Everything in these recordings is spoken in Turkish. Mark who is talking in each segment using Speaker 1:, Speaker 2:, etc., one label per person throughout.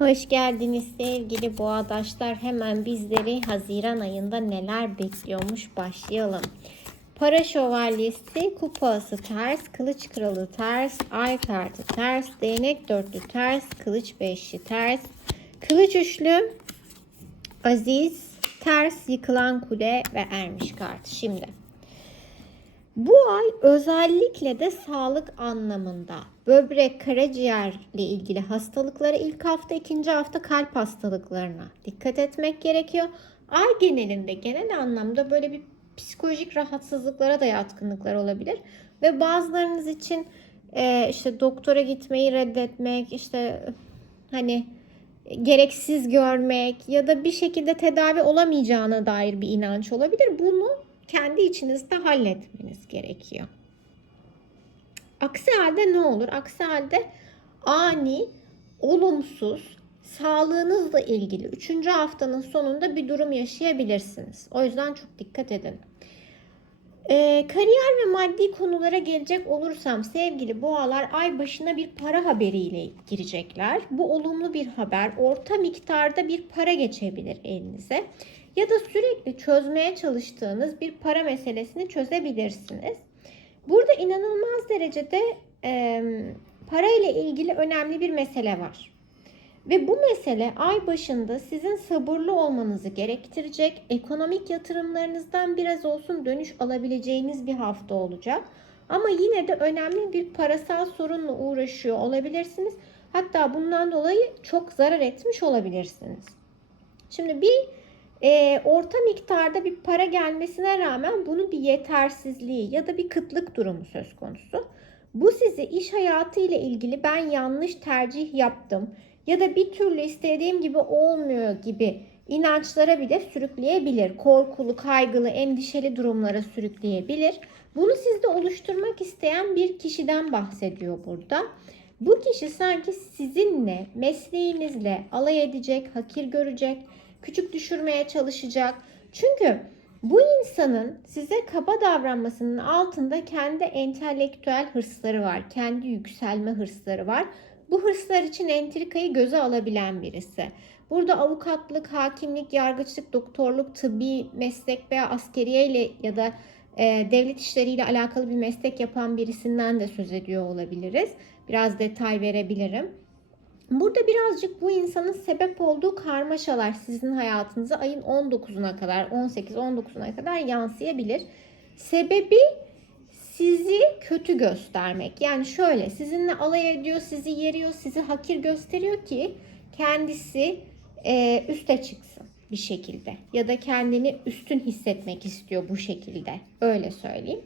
Speaker 1: Hoş geldiniz sevgili boğadaşlar. Hemen bizleri Haziran ayında neler bekliyormuş başlayalım. Para şövalyesi, kupası ters, kılıç kralı ters, ay kartı ters, değnek dörtlü ters, kılıç beşli ters, kılıç üçlü, aziz, ters, yıkılan kule ve ermiş kartı. Şimdi bu ay özellikle de sağlık anlamında böbrek, karaciğerle ilgili hastalıklara ilk hafta, ikinci hafta kalp hastalıklarına dikkat etmek gerekiyor. Ay genelinde genel anlamda böyle bir psikolojik rahatsızlıklara da yatkınlıklar olabilir. Ve bazılarınız için e, işte doktora gitmeyi reddetmek, işte hani gereksiz görmek ya da bir şekilde tedavi olamayacağına dair bir inanç olabilir. Bunu kendi içinizde halletmeniz gerekiyor. Aksi halde ne olur? Aksi halde ani, olumsuz, sağlığınızla ilgili 3. haftanın sonunda bir durum yaşayabilirsiniz. O yüzden çok dikkat edin. Ee, kariyer ve maddi konulara gelecek olursam sevgili boğalar ay başına bir para haberiyle girecekler. Bu olumlu bir haber. Orta miktarda bir para geçebilir elinize. Ya da sürekli çözmeye çalıştığınız bir para meselesini çözebilirsiniz. Burada inanılmaz derecede e, para ile ilgili önemli bir mesele var. Ve bu mesele ay başında sizin sabırlı olmanızı gerektirecek, ekonomik yatırımlarınızdan biraz olsun dönüş alabileceğiniz bir hafta olacak. Ama yine de önemli bir parasal sorunla uğraşıyor olabilirsiniz. Hatta bundan dolayı çok zarar etmiş olabilirsiniz. Şimdi bir e, orta miktarda bir para gelmesine rağmen bunun bir yetersizliği ya da bir kıtlık durumu söz konusu. Bu sizi iş hayatı ile ilgili ben yanlış tercih yaptım ya da bir türlü istediğim gibi olmuyor gibi inançlara bile sürükleyebilir. Korkulu, kaygılı, endişeli durumlara sürükleyebilir. Bunu sizde oluşturmak isteyen bir kişiden bahsediyor burada. Bu kişi sanki sizinle, mesleğinizle alay edecek, hakir görecek, küçük düşürmeye çalışacak. Çünkü bu insanın size kaba davranmasının altında kendi entelektüel hırsları var. Kendi yükselme hırsları var. Bu hırslar için entrikayı göze alabilen birisi. Burada avukatlık, hakimlik, yargıçlık, doktorluk, tıbbi meslek veya askeriye ile ya da e, devlet işleriyle alakalı bir meslek yapan birisinden de söz ediyor olabiliriz. Biraz detay verebilirim. Burada birazcık bu insanın sebep olduğu karmaşalar sizin hayatınıza ayın 19'una kadar, 18-19'una kadar yansıyabilir. Sebebi sizi kötü göstermek. Yani şöyle sizinle alay ediyor, sizi yeriyor, sizi hakir gösteriyor ki kendisi e, üste çıksın bir şekilde. Ya da kendini üstün hissetmek istiyor bu şekilde. Öyle söyleyeyim.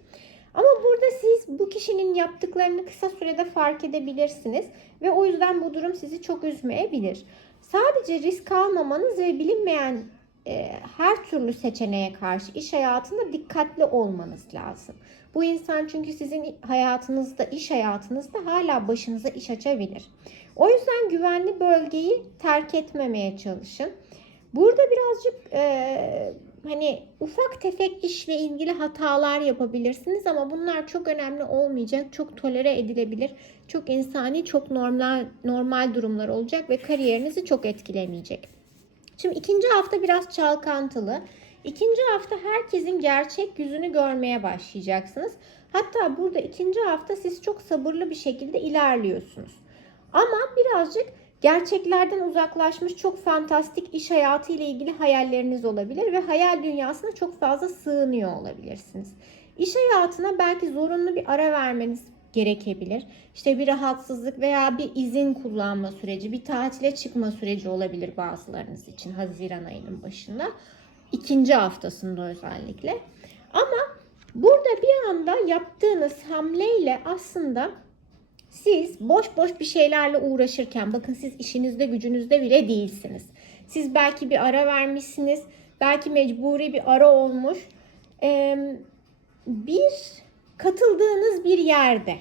Speaker 1: Ama burada siz bu kişinin yaptıklarını kısa sürede fark edebilirsiniz ve o yüzden bu durum sizi çok üzmeyebilir. Sadece risk almamanız ve bilinmeyen e, her türlü seçeneğe karşı iş hayatında dikkatli olmanız lazım. Bu insan çünkü sizin hayatınızda, iş hayatınızda hala başınıza iş açabilir. O yüzden güvenli bölgeyi terk etmemeye çalışın. Burada birazcık e, hani ufak tefek işle ilgili hatalar yapabilirsiniz ama bunlar çok önemli olmayacak. Çok tolere edilebilir. Çok insani, çok normal normal durumlar olacak ve kariyerinizi çok etkilemeyecek. Şimdi ikinci hafta biraz çalkantılı. İkinci hafta herkesin gerçek yüzünü görmeye başlayacaksınız. Hatta burada ikinci hafta siz çok sabırlı bir şekilde ilerliyorsunuz. Ama birazcık gerçeklerden uzaklaşmış çok fantastik iş hayatı ile ilgili hayalleriniz olabilir ve hayal dünyasına çok fazla sığınıyor olabilirsiniz. İş hayatına belki zorunlu bir ara vermeniz gerekebilir. İşte bir rahatsızlık veya bir izin kullanma süreci, bir tatile çıkma süreci olabilir bazılarınız için Haziran ayının başında. ikinci haftasında özellikle. Ama burada bir anda yaptığınız hamleyle aslında siz boş boş bir şeylerle uğraşırken bakın siz işinizde gücünüzde bile değilsiniz. Siz belki bir ara vermişsiniz. Belki mecburi bir ara olmuş. Bir katıldığınız bir yerde.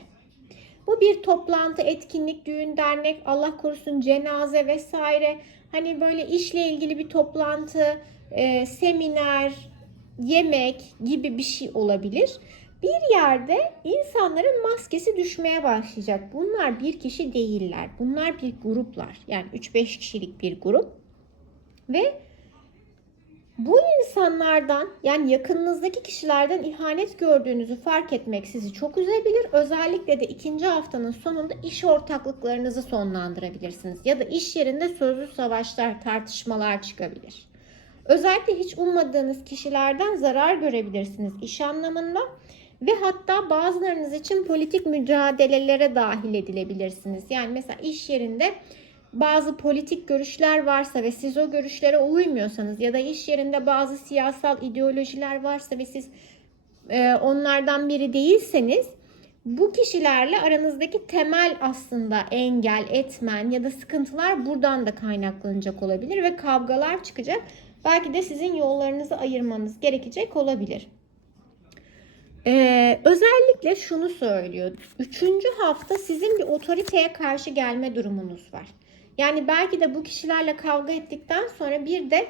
Speaker 1: Bu bir toplantı, etkinlik, düğün, dernek, Allah korusun cenaze vesaire. Hani böyle işle ilgili bir toplantı, e, seminer, yemek gibi bir şey olabilir. Bir yerde insanların maskesi düşmeye başlayacak. Bunlar bir kişi değiller. Bunlar bir gruplar. Yani 3-5 kişilik bir grup. Ve bu insanlardan yani yakınınızdaki kişilerden ihanet gördüğünüzü fark etmek sizi çok üzebilir. Özellikle de ikinci haftanın sonunda iş ortaklıklarınızı sonlandırabilirsiniz. Ya da iş yerinde sözlü savaşlar, tartışmalar çıkabilir. Özellikle hiç ummadığınız kişilerden zarar görebilirsiniz iş anlamında. Ve hatta bazılarınız için politik mücadelelere dahil edilebilirsiniz. Yani mesela iş yerinde bazı politik görüşler varsa ve siz o görüşlere uymuyorsanız ya da iş yerinde bazı siyasal ideolojiler varsa ve siz e, onlardan biri değilseniz bu kişilerle aranızdaki temel aslında engel, etmen ya da sıkıntılar buradan da kaynaklanacak olabilir ve kavgalar çıkacak. Belki de sizin yollarınızı ayırmanız gerekecek olabilir. Ee, özellikle şunu söylüyor. Üçüncü hafta sizin bir otoriteye karşı gelme durumunuz var. Yani belki de bu kişilerle kavga ettikten sonra bir de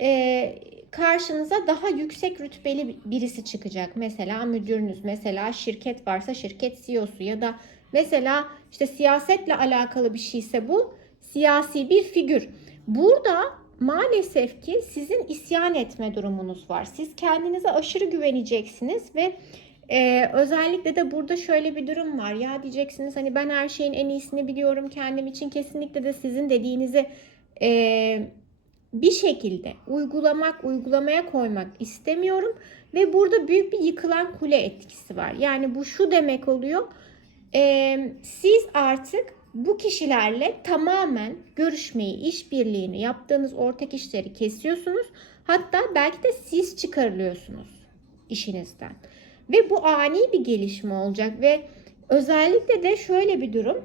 Speaker 1: e, karşınıza daha yüksek rütbeli birisi çıkacak. Mesela müdürünüz, mesela şirket varsa şirket CEO'su ya da mesela işte siyasetle alakalı bir şeyse bu siyasi bir figür. Burada maalesef ki sizin isyan etme durumunuz var. Siz kendinize aşırı güveneceksiniz ve ee, özellikle de burada şöyle bir durum var. Ya diyeceksiniz hani ben her şeyin en iyisini biliyorum kendim için. Kesinlikle de sizin dediğinizi e, bir şekilde uygulamak, uygulamaya koymak istemiyorum. Ve burada büyük bir yıkılan kule etkisi var. Yani bu şu demek oluyor. E, siz artık bu kişilerle tamamen görüşmeyi, işbirliğini, yaptığınız ortak işleri kesiyorsunuz. Hatta belki de siz çıkarılıyorsunuz işinizden. Ve bu ani bir gelişme olacak ve özellikle de şöyle bir durum.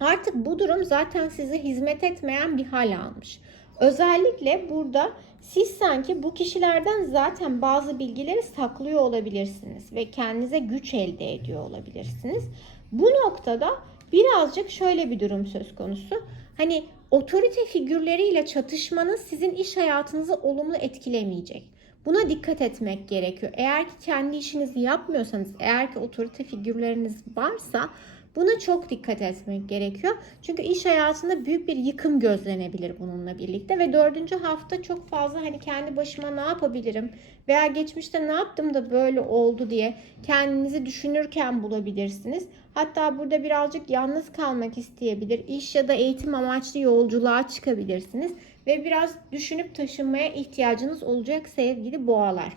Speaker 1: Artık bu durum zaten size hizmet etmeyen bir hal almış. Özellikle burada siz sanki bu kişilerden zaten bazı bilgileri saklıyor olabilirsiniz ve kendinize güç elde ediyor olabilirsiniz. Bu noktada birazcık şöyle bir durum söz konusu. Hani otorite figürleriyle çatışmanız sizin iş hayatınızı olumlu etkilemeyecek. Buna dikkat etmek gerekiyor. Eğer ki kendi işinizi yapmıyorsanız, eğer ki otorite figürleriniz varsa buna çok dikkat etmek gerekiyor. Çünkü iş hayatında büyük bir yıkım gözlenebilir bununla birlikte ve dördüncü hafta çok fazla hani kendi başıma ne yapabilirim veya geçmişte ne yaptım da böyle oldu diye kendinizi düşünürken bulabilirsiniz. Hatta burada birazcık yalnız kalmak isteyebilir. İş ya da eğitim amaçlı yolculuğa çıkabilirsiniz ve biraz düşünüp taşınmaya ihtiyacınız olacak sevgili boğalar.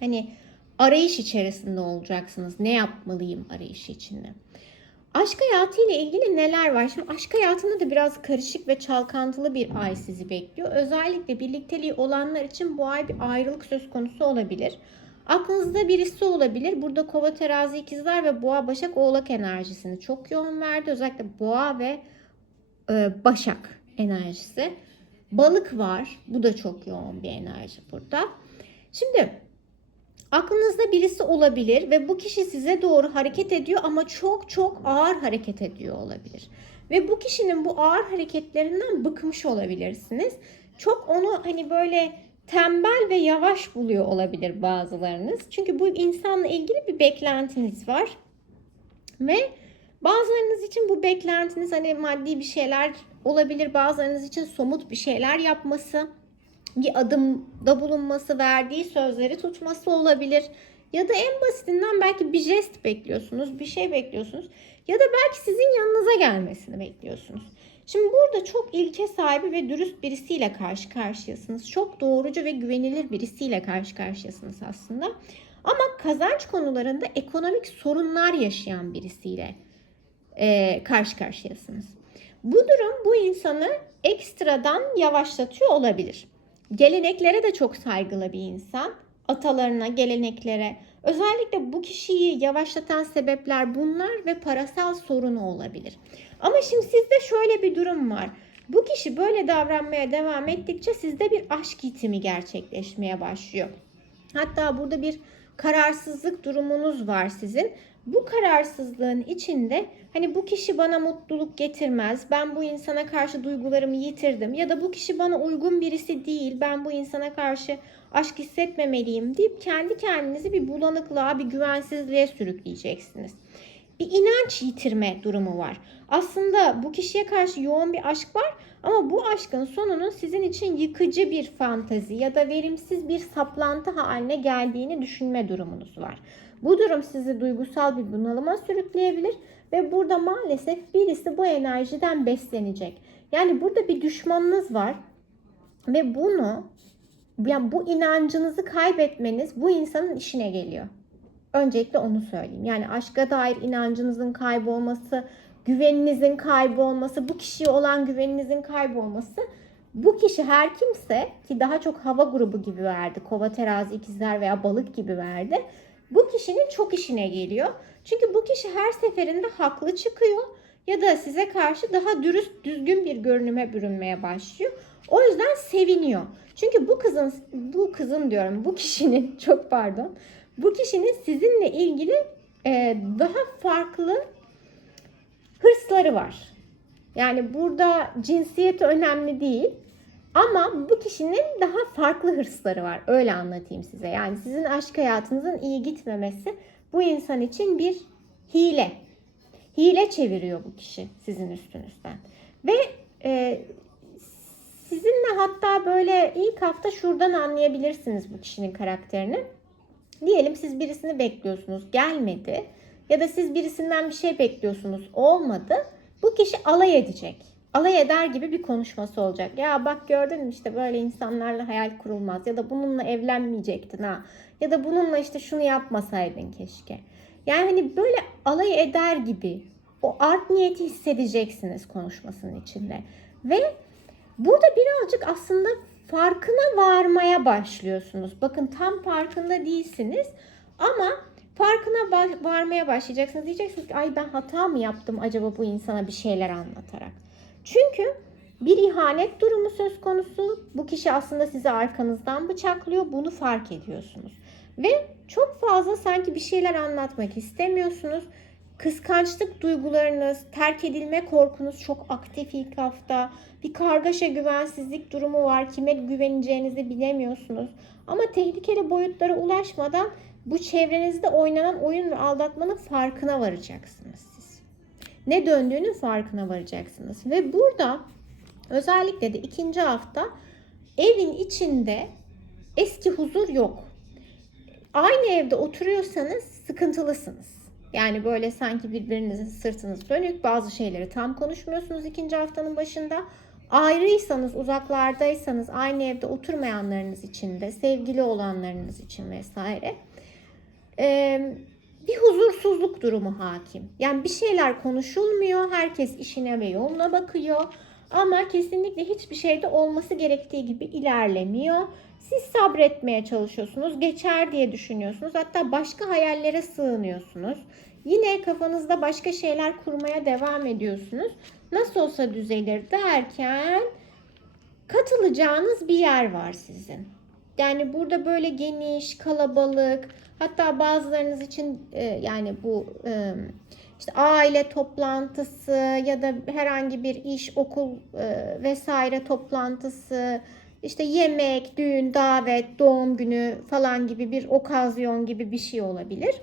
Speaker 1: Hani arayış içerisinde olacaksınız. Ne yapmalıyım arayışı içinde. Aşk hayatı ile ilgili neler var? Şimdi aşk hayatında da biraz karışık ve çalkantılı bir ay sizi bekliyor. Özellikle birlikteliği olanlar için bu ay bir ayrılık söz konusu olabilir. Aklınızda birisi olabilir. Burada kova terazi ikizler ve boğa başak oğlak enerjisini çok yoğun verdi. Özellikle boğa ve e, başak enerjisi. Balık var. Bu da çok yoğun bir enerji burada. Şimdi aklınızda birisi olabilir ve bu kişi size doğru hareket ediyor ama çok çok ağır hareket ediyor olabilir. Ve bu kişinin bu ağır hareketlerinden bıkmış olabilirsiniz. Çok onu hani böyle tembel ve yavaş buluyor olabilir bazılarınız. Çünkü bu insanla ilgili bir beklentiniz var. Ve bazılarınız için bu beklentiniz hani maddi bir şeyler olabilir. Bazılarınız için somut bir şeyler yapması, bir adımda bulunması, verdiği sözleri tutması olabilir. Ya da en basitinden belki bir jest bekliyorsunuz, bir şey bekliyorsunuz. Ya da belki sizin yanınıza gelmesini bekliyorsunuz. Şimdi burada çok ilke sahibi ve dürüst birisiyle karşı karşıyasınız. Çok doğrucu ve güvenilir birisiyle karşı karşıyasınız aslında. Ama kazanç konularında ekonomik sorunlar yaşayan birisiyle e, karşı karşıyasınız. Bu durum bu insanı ekstradan yavaşlatıyor olabilir. Geleneklere de çok saygılı bir insan. Atalarına, geleneklere. Özellikle bu kişiyi yavaşlatan sebepler bunlar ve parasal sorunu olabilir. Ama şimdi sizde şöyle bir durum var. Bu kişi böyle davranmaya devam ettikçe sizde bir aşk itimi gerçekleşmeye başlıyor. Hatta burada bir kararsızlık durumunuz var sizin. Bu kararsızlığın içinde hani bu kişi bana mutluluk getirmez, ben bu insana karşı duygularımı yitirdim ya da bu kişi bana uygun birisi değil, ben bu insana karşı aşk hissetmemeliyim deyip kendi kendinizi bir bulanıklığa, bir güvensizliğe sürükleyeceksiniz. Bir inanç yitirme durumu var. Aslında bu kişiye karşı yoğun bir aşk var ama bu aşkın sonunun sizin için yıkıcı bir fantazi ya da verimsiz bir saplantı haline geldiğini düşünme durumunuz var. Bu durum sizi duygusal bir bunalıma sürükleyebilir ve burada maalesef birisi bu enerjiden beslenecek. Yani burada bir düşmanınız var ve bunu yani bu inancınızı kaybetmeniz bu insanın işine geliyor. Öncelikle onu söyleyeyim. Yani aşka dair inancınızın kaybolması, güveninizin kaybolması, bu kişiye olan güveninizin kaybolması bu kişi her kimse ki daha çok hava grubu gibi verdi. Kova, terazi, ikizler veya balık gibi verdi. Bu kişinin çok işine geliyor. Çünkü bu kişi her seferinde haklı çıkıyor ya da size karşı daha dürüst, düzgün bir görünüme bürünmeye başlıyor. O yüzden seviniyor. Çünkü bu kızın, bu kızın diyorum, bu kişinin çok pardon, bu kişinin sizinle ilgili e, daha farklı hırsları var. Yani burada cinsiyet önemli değil. Ama bu kişinin daha farklı hırsları var. Öyle anlatayım size. Yani sizin aşk hayatınızın iyi gitmemesi bu insan için bir hile. Hile çeviriyor bu kişi sizin üstünüzden. Ve e, sizinle hatta böyle ilk hafta şuradan anlayabilirsiniz bu kişinin karakterini. Diyelim siz birisini bekliyorsunuz, gelmedi. Ya da siz birisinden bir şey bekliyorsunuz, olmadı. Bu kişi alay edecek. Alay eder gibi bir konuşması olacak. Ya bak gördün işte böyle insanlarla hayal kurulmaz. Ya da bununla evlenmeyecektin ha. Ya da bununla işte şunu yapmasaydın keşke. Yani hani böyle alay eder gibi o art niyeti hissedeceksiniz konuşmasının içinde. Ve burada birazcık aslında farkına varmaya başlıyorsunuz. Bakın tam farkında değilsiniz ama farkına varmaya başlayacaksınız. Diyeceksiniz ki ay ben hata mı yaptım acaba bu insana bir şeyler anlatarak. Çünkü bir ihanet durumu söz konusu. Bu kişi aslında sizi arkanızdan bıçaklıyor. Bunu fark ediyorsunuz. Ve çok fazla sanki bir şeyler anlatmak istemiyorsunuz. Kıskançlık duygularınız, terk edilme korkunuz çok aktif ilk hafta. Bir kargaşa güvensizlik durumu var. Kime güveneceğinizi bilemiyorsunuz. Ama tehlikeli boyutlara ulaşmadan bu çevrenizde oynanan oyun ve aldatmanın farkına varacaksınız. Ne döndüğünün farkına varacaksınız. Ve burada özellikle de ikinci hafta evin içinde eski huzur yok. Aynı evde oturuyorsanız sıkıntılısınız. Yani böyle sanki birbirinizin sırtınız dönük bazı şeyleri tam konuşmuyorsunuz ikinci haftanın başında. Ayrıysanız, uzaklardaysanız, aynı evde oturmayanlarınız için de, sevgili olanlarınız için vesaire bir huzursuzluk durumu hakim. Yani bir şeyler konuşulmuyor, herkes işine ve yoluna bakıyor. Ama kesinlikle hiçbir şeyde olması gerektiği gibi ilerlemiyor. Siz sabretmeye çalışıyorsunuz, geçer diye düşünüyorsunuz. Hatta başka hayallere sığınıyorsunuz. Yine kafanızda başka şeyler kurmaya devam ediyorsunuz. Nasıl olsa düzelir derken katılacağınız bir yer var sizin. Yani burada böyle geniş, kalabalık, hatta bazılarınız için e, yani bu e, işte aile toplantısı ya da herhangi bir iş, okul e, vesaire toplantısı, işte yemek, düğün, davet, doğum günü falan gibi bir okazyon gibi bir şey olabilir.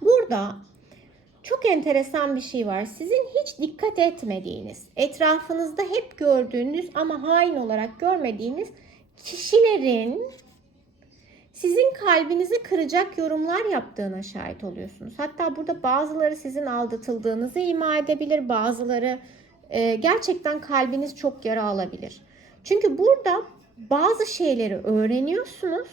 Speaker 1: Burada çok enteresan bir şey var. Sizin hiç dikkat etmediğiniz, etrafınızda hep gördüğünüz ama hain olarak görmediğiniz kişilerin sizin kalbinizi kıracak yorumlar yaptığına şahit oluyorsunuz. Hatta burada bazıları sizin aldatıldığınızı ima edebilir, bazıları e, gerçekten kalbiniz çok yara alabilir. Çünkü burada bazı şeyleri öğreniyorsunuz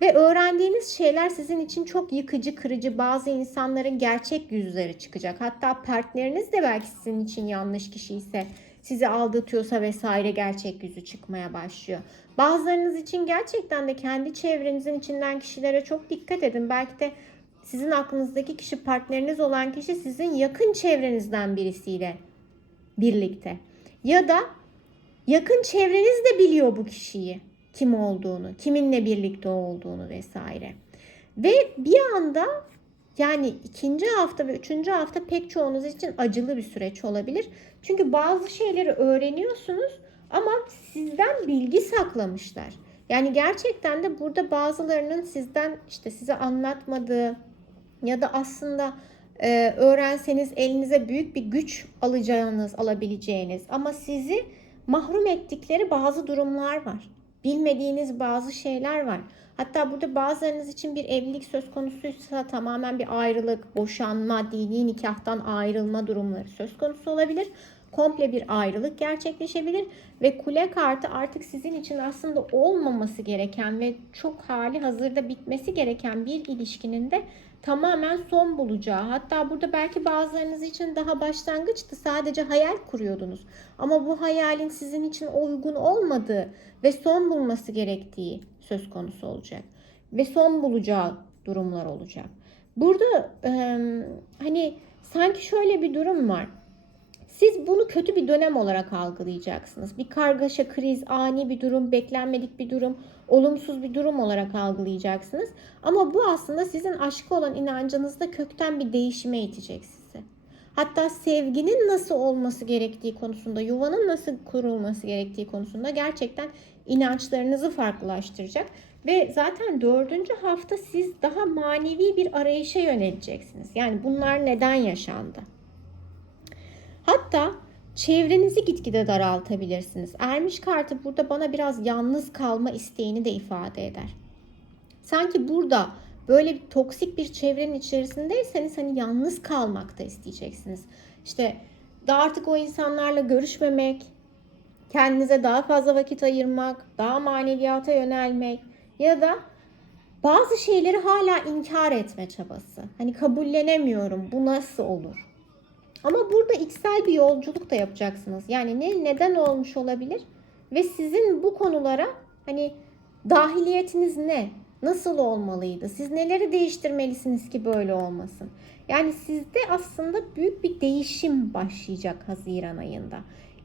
Speaker 1: ve öğrendiğiniz şeyler sizin için çok yıkıcı, kırıcı, bazı insanların gerçek yüzleri çıkacak. Hatta partneriniz de belki sizin için yanlış kişi ise sizi aldatıyorsa vesaire gerçek yüzü çıkmaya başlıyor. Bazılarınız için gerçekten de kendi çevrenizin içinden kişilere çok dikkat edin. Belki de sizin aklınızdaki kişi partneriniz olan kişi sizin yakın çevrenizden birisiyle birlikte. Ya da yakın çevreniz de biliyor bu kişiyi. Kim olduğunu, kiminle birlikte olduğunu vesaire. Ve bir anda Yani ikinci hafta ve üçüncü hafta pek çoğunuz için acılı bir süreç olabilir. Çünkü bazı şeyleri öğreniyorsunuz ama sizden bilgi saklamışlar. Yani gerçekten de burada bazılarının sizden işte size anlatmadığı ya da aslında e, öğrenseniz elinize büyük bir güç alacağınız, alabileceğiniz ama sizi mahrum ettikleri bazı durumlar var. Bilmediğiniz bazı şeyler var. Hatta burada bazılarınız için bir evlilik söz konusuysa tamamen bir ayrılık, boşanma, dini nikahtan ayrılma durumları söz konusu olabilir. Komple bir ayrılık gerçekleşebilir ve kule kartı artık sizin için aslında olmaması gereken ve çok hali hazırda bitmesi gereken bir ilişkinin de tamamen son bulacağı. Hatta burada belki bazılarınız için daha başlangıçtı. Sadece hayal kuruyordunuz. Ama bu hayalin sizin için uygun olmadığı ve son bulması gerektiği söz konusu olacak. Ve son bulacağı durumlar olacak. Burada e, hani sanki şöyle bir durum var. Siz bunu kötü bir dönem olarak algılayacaksınız. Bir kargaşa, kriz, ani bir durum, beklenmedik bir durum, olumsuz bir durum olarak algılayacaksınız. Ama bu aslında sizin aşka olan inancınızda kökten bir değişime itecek sizi. Hatta sevginin nasıl olması gerektiği konusunda, yuvanın nasıl kurulması gerektiği konusunda gerçekten inançlarınızı farklılaştıracak. Ve zaten dördüncü hafta siz daha manevi bir arayışa yöneleceksiniz. Yani bunlar neden yaşandı? Hatta çevrenizi gitgide daraltabilirsiniz. Ermiş kartı burada bana biraz yalnız kalma isteğini de ifade eder. Sanki burada böyle bir toksik bir çevrenin içerisindeyseniz hani yalnız kalmak da isteyeceksiniz. İşte daha artık o insanlarla görüşmemek, kendinize daha fazla vakit ayırmak, daha maneviyata yönelmek ya da bazı şeyleri hala inkar etme çabası. Hani kabullenemiyorum. Bu nasıl olur? Ama burada içsel bir yolculuk da yapacaksınız. Yani ne neden olmuş olabilir ve sizin bu konulara hani dahiliyetiniz ne? Nasıl olmalıydı? Siz neleri değiştirmelisiniz ki böyle olmasın? Yani sizde aslında büyük bir değişim başlayacak Haziran ayında.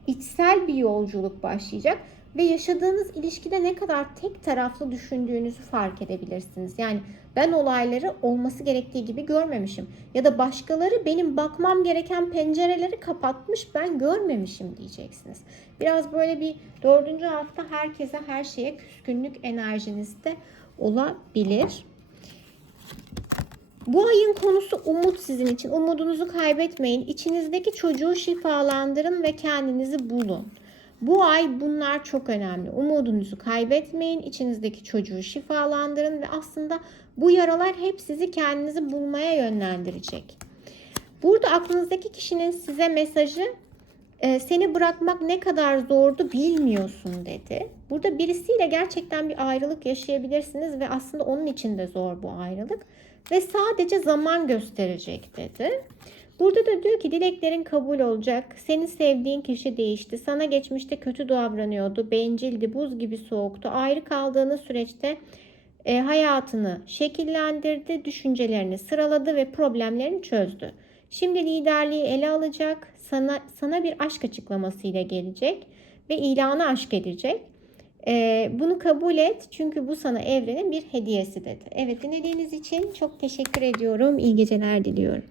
Speaker 1: İçsel bir yolculuk başlayacak ve yaşadığınız ilişkide ne kadar tek taraflı düşündüğünüzü fark edebilirsiniz. Yani ben olayları olması gerektiği gibi görmemişim ya da başkaları benim bakmam gereken pencereleri kapatmış ben görmemişim diyeceksiniz. Biraz böyle bir dördüncü hafta herkese her şeye küskünlük enerjinizde olabilir. Bu ayın konusu umut sizin için. Umudunuzu kaybetmeyin. İçinizdeki çocuğu şifalandırın ve kendinizi bulun. Bu ay bunlar çok önemli. Umudunuzu kaybetmeyin. İçinizdeki çocuğu şifalandırın ve aslında bu yaralar hep sizi kendinizi bulmaya yönlendirecek. Burada aklınızdaki kişinin size mesajı e, seni bırakmak ne kadar zordu bilmiyorsun dedi. Burada birisiyle gerçekten bir ayrılık yaşayabilirsiniz ve aslında onun için de zor bu ayrılık ve sadece zaman gösterecek dedi. Burada da diyor ki dileklerin kabul olacak. Seni sevdiğin kişi değişti. Sana geçmişte kötü davranıyordu. Bencildi, buz gibi soğuktu. Ayrı kaldığınız süreçte e, hayatını şekillendirdi, düşüncelerini sıraladı ve problemlerini çözdü. Şimdi liderliği ele alacak. Sana sana bir aşk açıklamasıyla gelecek ve ilanı aşk edecek. E, bunu kabul et çünkü bu sana evrenin bir hediyesi dedi. Evet dinlediğiniz için çok teşekkür ediyorum. İyi geceler diliyorum.